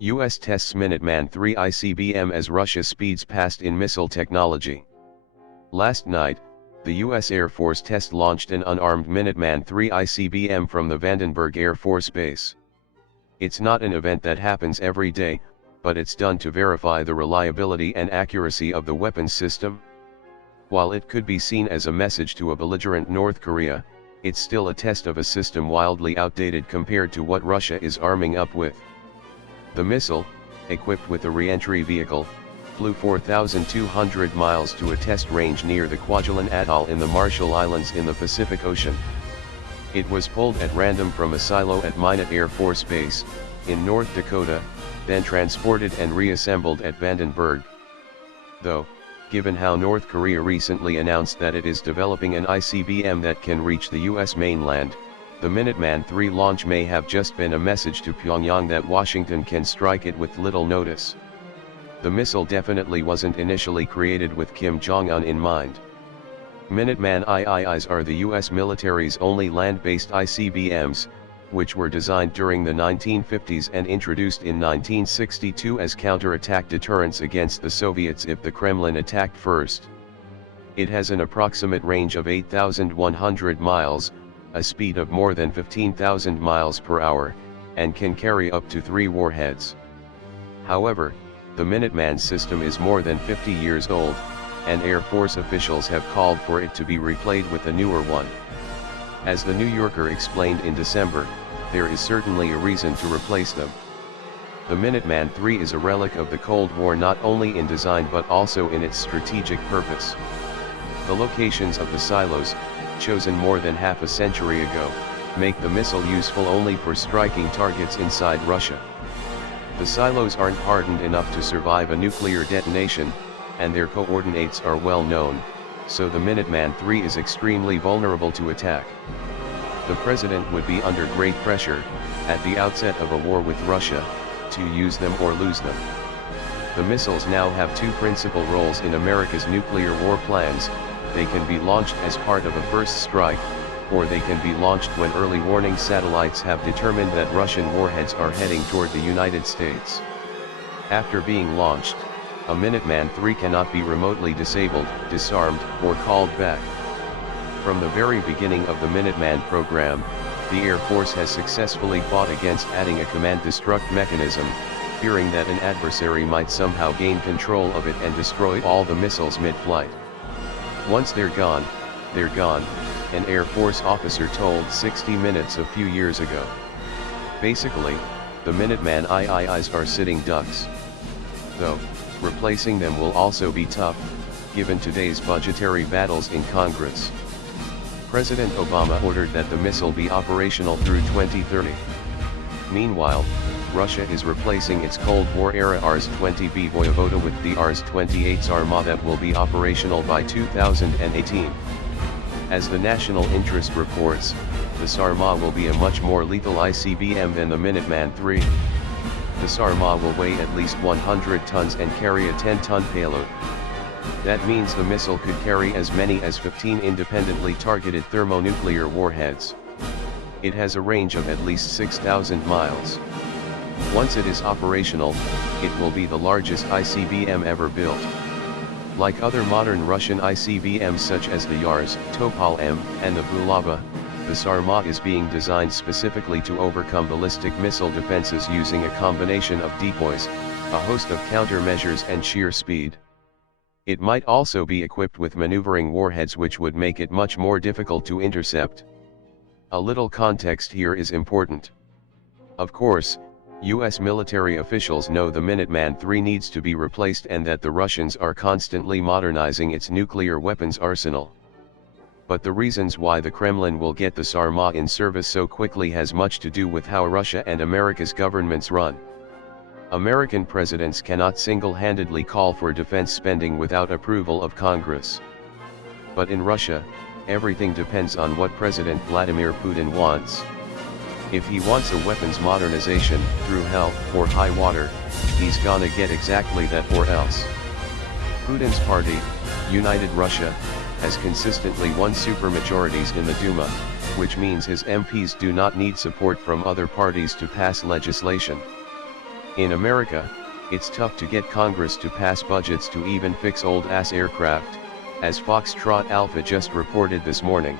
U.S. tests Minuteman III ICBM as Russia speeds past in missile technology. Last night, the U.S. Air Force test launched an unarmed Minuteman III ICBM from the Vandenberg Air Force Base. It's not an event that happens every day, but it's done to verify the reliability and accuracy of the weapons system. While it could be seen as a message to a belligerent North Korea, it's still a test of a system wildly outdated compared to what Russia is arming up with. The missile, equipped with a reentry vehicle, flew 4,200 miles to a test range near the Kwajalein Atoll in the Marshall Islands in the Pacific Ocean. It was pulled at random from a silo at Minot Air Force Base, in North Dakota, then transported and reassembled at Vandenberg. Though, given how North Korea recently announced that it is developing an ICBM that can reach the U.S. mainland, the Minuteman III launch may have just been a message to Pyongyang that Washington can strike it with little notice. The missile definitely wasn't initially created with Kim Jong-un in mind. Minuteman IIIs are the U.S. military's only land-based ICBMs, which were designed during the 1950s and introduced in 1962 as counterattack deterrents against the Soviets if the Kremlin attacked first. It has an approximate range of 8,100 miles, a speed of more than 15,000 miles per hour, and can carry up to 3 warheads. However, the Minuteman system is more than 50 years old, and Air Force officials have called for it to be replaced with a newer one. As the New Yorker explained in December, there is certainly a reason to replace them. The Minuteman III is a relic of the Cold War not only in design but also in its strategic purpose. The locations of the silos, chosen more than half a century ago, make the missile useful only for striking targets inside Russia. The silos aren't hardened enough to survive a nuclear detonation, and their coordinates are well known, so the Minuteman III is extremely vulnerable to attack. The president would be under great pressure, at the outset of a war with Russia, to use them or lose them. The missiles now have two principal roles in America's nuclear war plans. They can be launched as part of a first strike, or they can be launched when early warning satellites have determined that Russian warheads are heading toward the United States. After being launched, a Minuteman III cannot be remotely disabled, disarmed, or called back. From the very beginning of the Minuteman program, the Air Force has successfully fought against adding a command-destruct mechanism, fearing that an adversary might somehow gain control of it and destroy all the missiles mid-flight. Once they're gone, an Air Force officer told 60 Minutes a few years ago. Basically, the Minuteman IIIs are sitting ducks. Though, replacing them will also be tough, given today's budgetary battles in Congress. President Obama ordered that the missile be operational through 2030. Meanwhile, Russia is replacing its Cold War-era Rs-20B Voyvoda with the Rs-28 Sarma that will be operational by 2018. As the National Interest reports, the Sarma will be a much more lethal ICBM than the Minuteman III. The Sarma will weigh at least 100 tons and carry a 10-ton payload. That means the missile could carry as many as 15 independently targeted thermonuclear warheads. It has a range of at least 6,000 miles. Once it is operational, it will be the largest ICBM ever built. Like other modern Russian ICBMs such as the Yars, Topol-M, and the Bulava, the Sarma is being designed specifically to overcome ballistic missile defenses using a combination of decoys, a host of countermeasures and sheer speed. It might also be equipped with maneuvering warheads which would make it much more difficult to intercept. A little context here is important. Of course, U.S. military officials know the Minuteman III needs to be replaced and that the Russians are constantly modernizing its nuclear weapons arsenal. But the reasons why the Kremlin will get the Sarma in service so quickly has much to do with how Russia and America's governments run. American presidents cannot single-handedly call for defense spending without approval of Congress. But in Russia, everything depends on what President Vladimir Putin wants. If he wants a weapons modernization, through hell or high water, he's gonna get exactly that or else. Putin's party, United Russia, has consistently won supermajorities in the Duma, which means his MPs do not need support from other parties to pass legislation. In America, it's tough to get Congress to pass budgets to even fix old-ass aircraft, as Foxtrot Alpha just reported this morning.